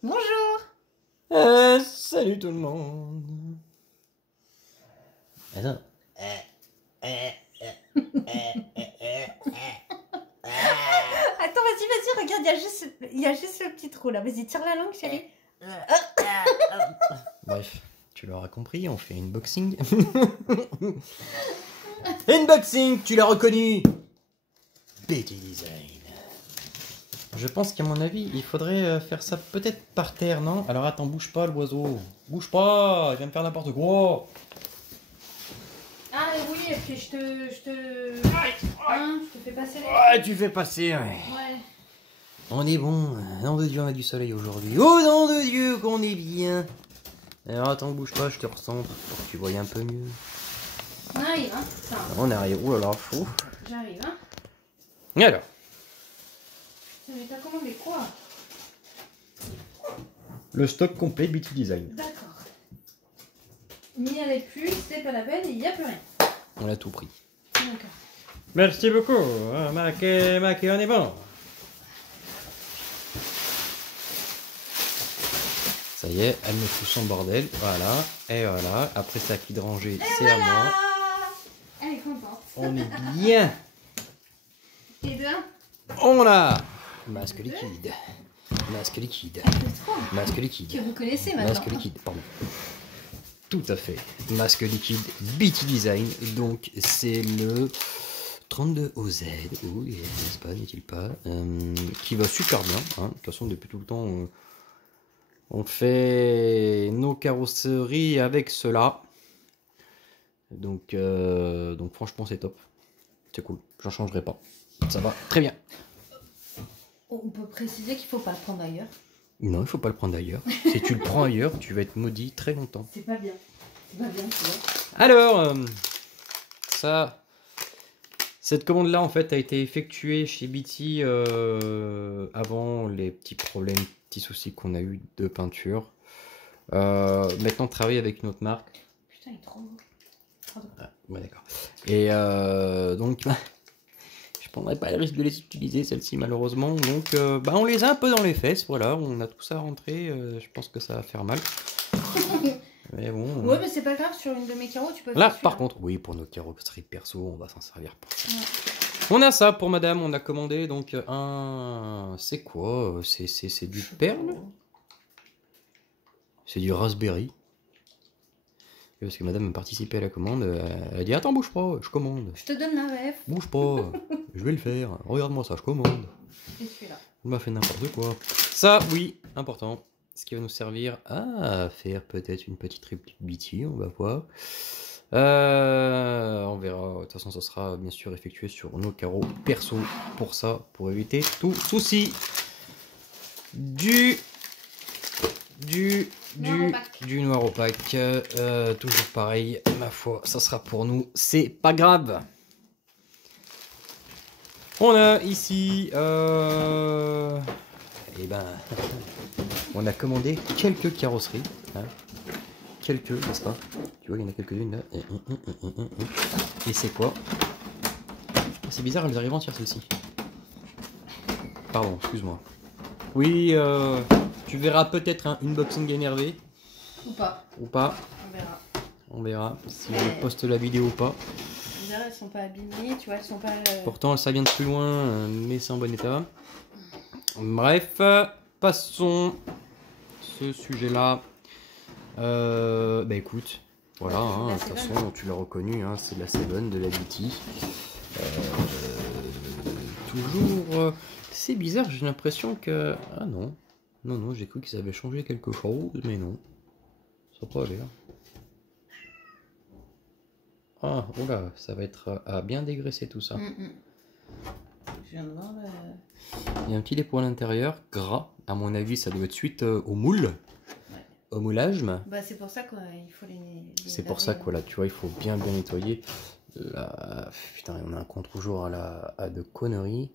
Bonjour. Salut tout le monde. Attends. Attends, vas-y, regarde, il y a juste le petit trou là. Vas-y, tire la langue, chérie. Bref, tu l'auras compris, on fait unboxing. Unboxing, tu l'as reconnu. Betty Design. Je pense qu'à mon avis, il faudrait faire ça peut-être par terre, non? Alors attends, bouge pas l'oiseau. Bouge pas, il vient de faire n'importe quoi. Ah oui, et puis je te fais passer les... Ouais, tu fais passer, ouais. Ouais. On est bon, nom de Dieu, on a du soleil aujourd'hui. Oh nom de Dieu, qu'on est bien. Alors attends, bouge pas, je te recentre pour que tu voyes un peu mieux. On arrive, hein. Putain, On arrive, oh là là, fou. j'arrive, hein. Et alors? Mais t'as commandé quoi? Le stock complet de Betty Design. D'accord. Il n'y avait plus, c'est pas la peine, il n'y a plus rien. On a tout pris. D'accord. Merci beaucoup, Mac, on est bon. Ça y est, elle me fout son bordel, voilà, et voilà. Après ça, qui de ranger, c'est à moi. Elle est contente. On est bien. Et deux. On a masque liquide. Masque liquide. Masque liquide. Que vous connaissez maintenant. Masque liquide, pardon. Tout à fait. Masque liquide Betty Design. Donc c'est le 32 OZ. Oui, n'est-ce pas, n'est-il pas qui va super bien. Hein. De toute façon, depuis tout le temps, on fait nos carrosseries avec cela. Donc franchement, c'est top. C'est cool. J'en changerai pas. Ça va très bien. On peut préciser qu'il faut pas le prendre ailleurs. Non, il faut pas le prendre ailleurs. Si tu le prends ailleurs, tu vas être maudit très longtemps. C'est pas bien. C'est pas bien, tu vois. Alors, cette commande-là, en fait, a été effectuée chez Betty avant les petits problèmes, petits soucis qu'on a eu de peinture. Maintenant, on travaille avec une autre marque. Putain, il est trop beau. Pardon. Ah, ouais, d'accord. Et donc, je prendrai pas le risque de les utiliser, celles-ci, malheureusement. Donc, on les a un peu dans les fesses, voilà. On a tout ça rentré. Je pense que ça va faire mal. Mais bon. Ouais, mais c'est pas grave, sur une de mes carreaux, tu peux Là, faire par celui-là. contre, oui, pour nos carrosseries perso, on va s'en servir pour ça. Ouais. On a ça pour madame, on a commandé donc un. C'est quoi? C'est du perle? C'est du raspberry. Parce que madame a participé à la commande, elle a dit attends, bouge pas, je commande. Je te donne la ref. Bouge pas, je vais le faire. Regarde-moi ça, je commande. Et celui-là. On m'a fait n'importe quoi. Ça, oui, important. Ce qui va nous servir à faire peut-être une petite réplique Betty, on va voir. On verra. De toute façon, ça sera bien sûr effectué sur nos carreaux perso pour ça, pour éviter tout souci. Du noir opaque. Toujours pareil, ma foi, ça sera pour nous. C'est pas grave. On a ici, on a commandé quelques carrosseries. Hein. Quelques, n'est-ce pas? Tu vois, il y en a quelques-unes là. Et c'est quoi? C'est bizarre, elles arrivent entières celles-ci. Pardon, excuse-moi. Oui, tu verras peut-être un unboxing énervé. Ou pas. Ou pas. On verra. On verra si je poste la vidéo ou pas. On verra, elles sont pas abîmées, tu vois, elles sont pas... Pourtant, ça vient de plus loin, mais c'est en bon état. Bref, passons ce sujet-là. Écoute, voilà, hein, de toute façon, tu l'as reconnu, hein, c'est de la Seven, de la Betty. Toujours... c'est bizarre, j'ai l'impression que... Ah non, non, j'ai cru qu'ils avaient changé quelque chose, mais non. Ça n'a pas l'air. Ah, oula, ça va être à bien dégraisser tout ça. Je viens de voir Il y a un petit dépôt à l'intérieur, gras. À mon avis, ça doit être suite au moule. Ouais. Au moulage. Bah, c'est pour ça qu'il faut les c'est pour ça que là, tu vois, il faut bien nettoyer. Là, putain, on a un contre-jour à de conneries.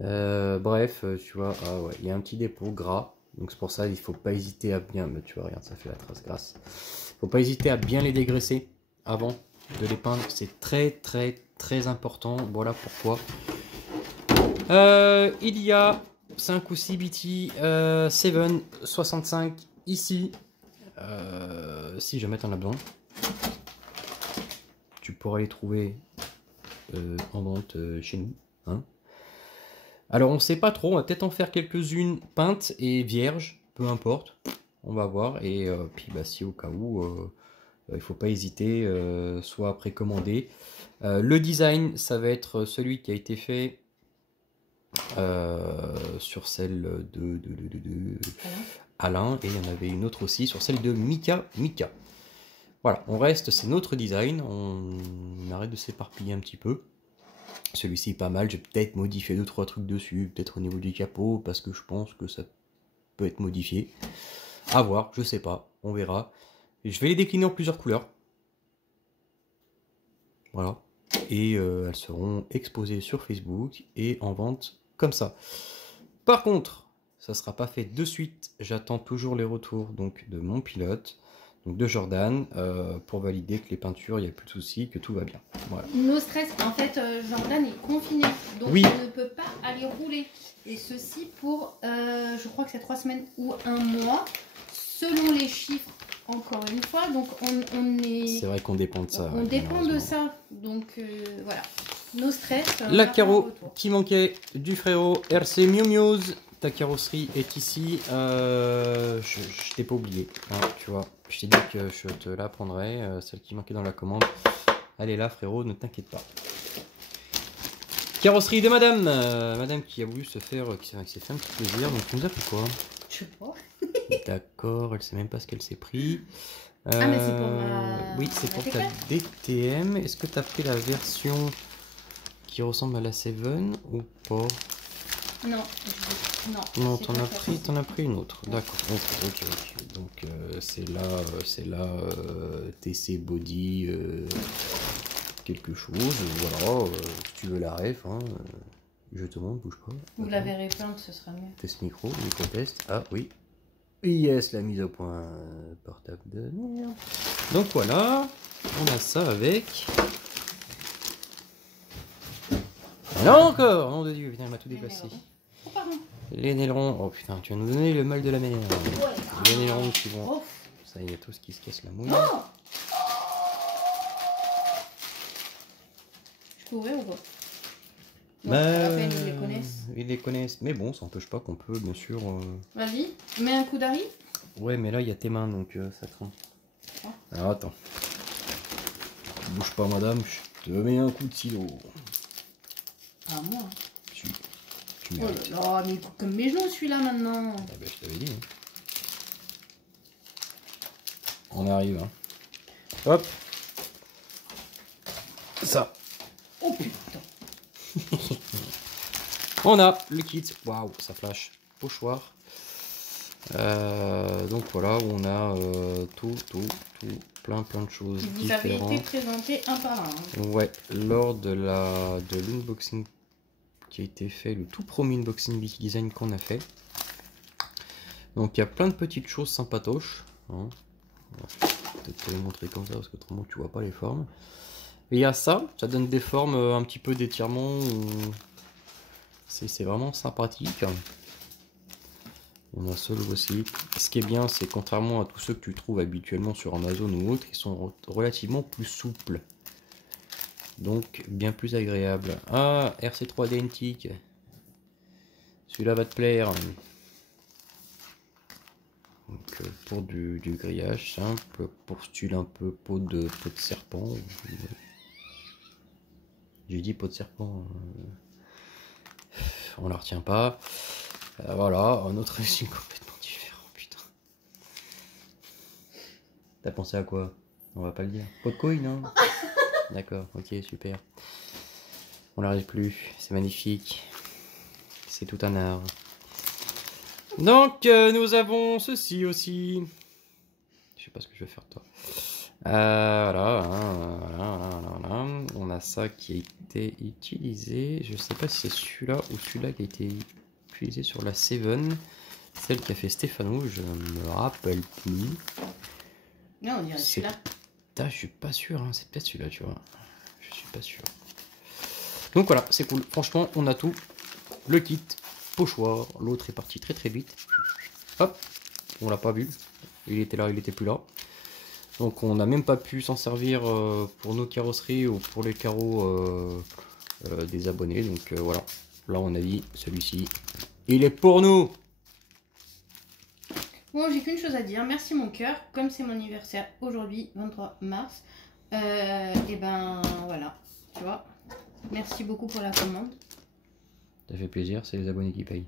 Bref, tu vois, ah ouais, il y a un petit dépôt gras. Donc c'est pour ça, il faut pas hésiter à bien... Mais tu vois, regarde, ça fait la trace grasse. Faut pas hésiter à bien les dégraisser avant de les peindre. C'est très important. Voilà pourquoi. Il y a 5 ou 6 BT 7 65 ici. Si jamais t'en as besoin. Tu pourras les trouver en vente chez nous. Hein. Alors on sait pas trop, on va peut-être en faire quelques-unes peintes et vierges, peu importe. On va voir. Et puis bah, si au cas où, il faut pas hésiter, soit à précommander. Le design, ça va être celui qui a été fait sur celle de Alain, et il y en avait une autre aussi sur celle de Mika. Voilà, on reste, c'est notre design, on arrête de s'éparpiller un petit peu. Celui-ci est pas mal, j'ai peut-être modifié 2-3 trucs dessus, peut-être au niveau du capot, parce que je pense que ça peut être modifié. À voir, je sais pas, on verra. Et je vais les décliner en plusieurs couleurs. Voilà. Et elles seront exposées sur Facebook et en vente comme ça. Par contre, ça ne sera pas fait de suite. J'attends toujours les retours donc, de mon pilote, donc de Jordan, pour valider que les peintures, il n'y a plus de soucis, que tout va bien. Voilà. No stress, en fait, Jordan est confiné, donc oui. il ne peut pas aller rouler. Et ceci pour, je crois que c'est 3 semaines ou 1 mois, selon les chiffres, encore une fois. Donc on est... C'est vrai qu'on dépend de ça. On dépend de ça, donc voilà. No stress. La carreau qui manquait du frérot RC Miu Miu's. Ta carrosserie est ici. Je t'ai pas oublié, hein, tu vois. Je t'ai dit que je te la prendrais, celle qui manquait dans la commande. Elle est là, frérot, ne t'inquiète pas. Carrosserie de madame. Madame qui a voulu se faire, qui s'est fait un petit plaisir. Donc tu nous as pris quoi? Je sais pas. D'accord, elle sait même pas ce qu'elle s'est pris. Ah mais c'est pour ma... Oui, c'est pour ta DTM. Est-ce que tu as pris la version qui ressemble à la 7 ou pas? Non, non, t'en as pris une autre. D'accord. Ok. Donc c'est là TC Body quelque chose. Voilà. Si tu veux la ref, hein, je te montre, bouge pas. Vous la verrez peinte, ce sera mieux. Test micro test. Ah oui. Yes, la mise au point portable de merde. Donc voilà, on a ça avec. Et là encore, nom de Dieu, putain, il m'a tout dépassé. Oh, pardon. Les ailerons, oh putain, tu vas nous donner le mal de la manière. Ouais. Les ailerons qui vont. Oh. Ça, il y a tout ce qui se casse la mouille. Oh. Je peux ouvrir ou pas? Non, à peine, ils les connaissent. Ils les connaissent, mais bon, ça n'empêche pas qu'on peut, bien sûr. Vas-y, mets un coup d'arrêt. Ouais, mais là, il y a tes mains, donc ça craint. Oh. Alors attends. Bouge pas, madame, je te mets un coup de stylo. Ah, moi. Tu oh là là, mais comme mes genoux, celui-là maintenant. Ah ben, je t'avais dit. Hein. On arrive. Hein. Hop. Ça. Oh putain. On a le kit. Waouh, ça flash. Pochoir. Donc voilà, on a tout, plein de choses vous différentes. Vous avez été présenté un par un. Hein. Ouais, lors de l'unboxing qui a été fait, le tout premier unboxing BT Design qu'on a fait. Donc il y a plein de petites choses sympatoches. Hein. Peut-être te les montrer comme ça parce que autrement tu vois pas les formes. Et il y a ça donne des formes un petit peu d'étirement. C'est vraiment sympathique. On a ce logo-ci. Ce qui est bien, c'est contrairement à tous ceux que tu trouves habituellement sur Amazon ou autres, ils sont relativement plus souples. Donc bien plus agréable. Ah, RC3 Identique. Celui-là va te plaire. Donc pour du grillage simple, pour style un peu peau de serpent. J'ai dit peau de serpent. On la retient pas. Voilà, un autre régime complètement différent, putain. T'as pensé à quoi? On va pas le dire. Peau de couille, non? D'accord, ok, super. On n'arrive plus, c'est magnifique. C'est tout un art. Donc, nous avons ceci aussi. Je sais pas ce que je vais faire, toi. Voilà. On a ça qui a été utilisé. Je sais pas si c'est celui-là ou celui-là qui a été utilisé sur la 7. Celle qui a fait Stéphano, je ne me rappelle plus. Non, on dirait celui-là. Je suis pas sûr, hein. C'est peut-être celui-là, tu vois. Je suis pas sûr. Donc voilà, c'est cool. Franchement, on a tout. Le kit, pochoir. L'autre est parti très très vite. Hop, on l'a pas vu. Il était là, il était plus là. Donc on n'a même pas pu s'en servir pour nos carrosseries ou pour les carreaux des abonnés. Donc voilà, là on a dit celui-ci, il est pour nous. Bon, j'ai qu'une chose à dire. Merci mon cœur. Comme c'est mon anniversaire aujourd'hui, 23 mars, et ben voilà, tu vois. Merci beaucoup pour la commande. Ça fait plaisir, c'est les abonnés qui payent.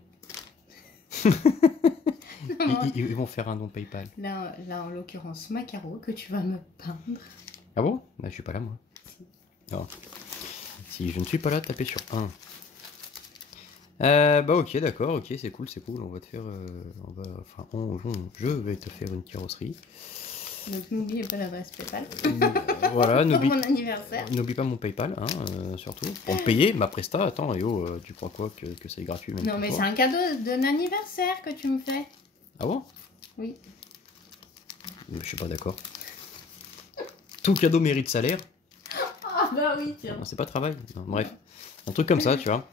Ils vont faire un don PayPal. Là en l'occurrence, Macaro, que tu vas me peindre. Ah bon? Bah, je suis pas là moi. Si. Non. Si je ne suis pas là, tapez sur 1. Bah ok, d'accord, ok, c'est cool, c'est cool. On va te faire, je vais te faire une carrosserie. Donc n'oubliez pas l'adresse PayPal. Voilà, pour mon anniversaire. N'oublie pas mon PayPal, hein, surtout. Pour me payer ma presta, attends, tu crois quoi que c'est gratuit même? Non mais c'est un cadeau d'un anniversaire que tu me fais. Ah bon? Oui. Je suis pas d'accord. Tout cadeau mérite salaire. Ah bah oui, tiens. C'est pas travail. Non, bref, un truc comme ça, tu vois.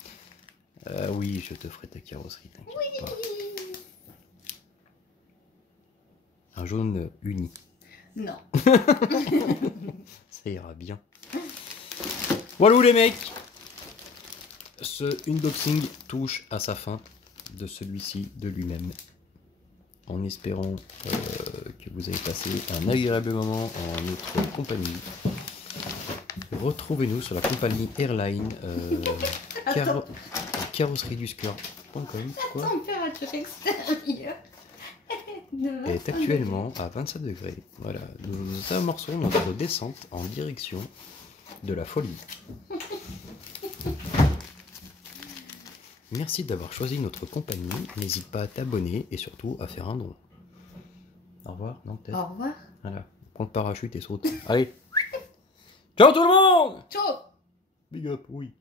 Oui, je te ferai ta carrosserie, t'inquiète pas. Un jaune uni. Non. Ça ira bien. Voilà les mecs. Ce unboxing touche à sa fin de celui-ci, de lui-même. En espérant que vous avez passé un agréable moment en notre compagnie. Retrouvez-nous sur la compagnie Airline carrosserie-du-Score.com. La température extérieure est actuellement à 27 degrés. Voilà, nous amorçons notre descente en direction de la folie. Merci d'avoir choisi notre compagnie. N'hésite pas à t'abonner et surtout à faire un don. Au revoir, non peut-être. Au revoir. Voilà, prends le parachute et saute. Allez. Ciao tout le monde. Ciao. Big up, oui.